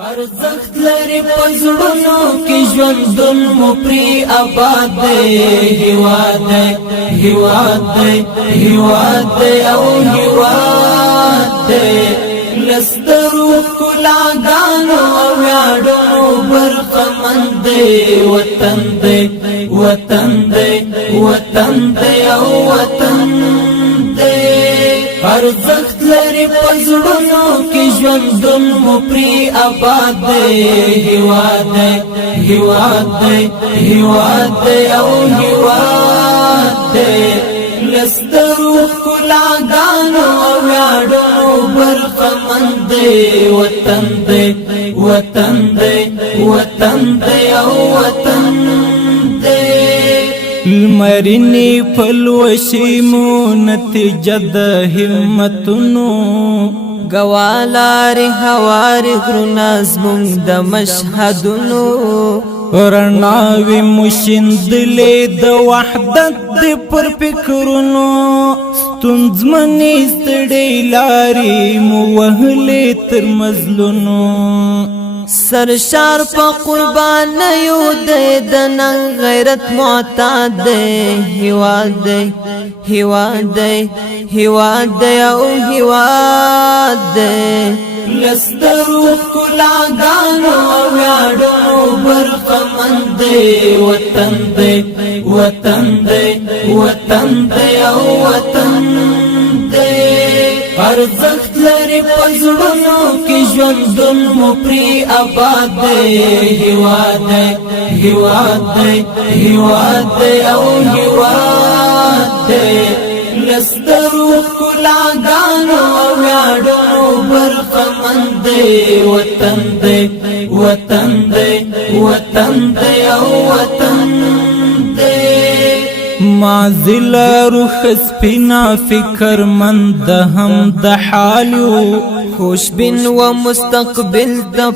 ارزخت لري پزړونو کې ژوندون مو پری آباد دی هیواد دی هیواد دی هیواد دی او هیواد دی لسترو کلاګانو او یاډونو برخمند دی وطن دی وطن دی وطن دی او وطن دی ارزخت لري پزړونو کې ژوندون مو پری آباد دی هیواد دی هیواد دی هیواد دی او هیواد دی لسترو کلاګانو او یاډونو برخمند دی وطن دی وطن دی وطن دی او وطن دی المرنی پلوشی مو نتیجه د همتونو گوالار هوار غرناز مونږ د مشهدونو رڼاوي مشندلې د وحدت د پر فکرونو ستونزمنې ستړې لارې مو وهلې تر مزلونو سرشار په قربان یو د نن غیرت معتاد دی هیواد دی هیواد دی هیواد دی او هیواد دی لسترو کلاګانو او یاډونو برخمند دی وطن دی وطن دی وطن دی او وطن دی ارزخت لري پزړونو کې ژوندون مو پری آباد دی هیواد دی هیواد دی هیواد دی او هیواد دی لسترو کلاګانو او یاډونو برخمند دی وطن دی وطن دی وطن دی او وطن دی مازل روح سپینا فکر مند هم د حالو خوشبین و مستقبل د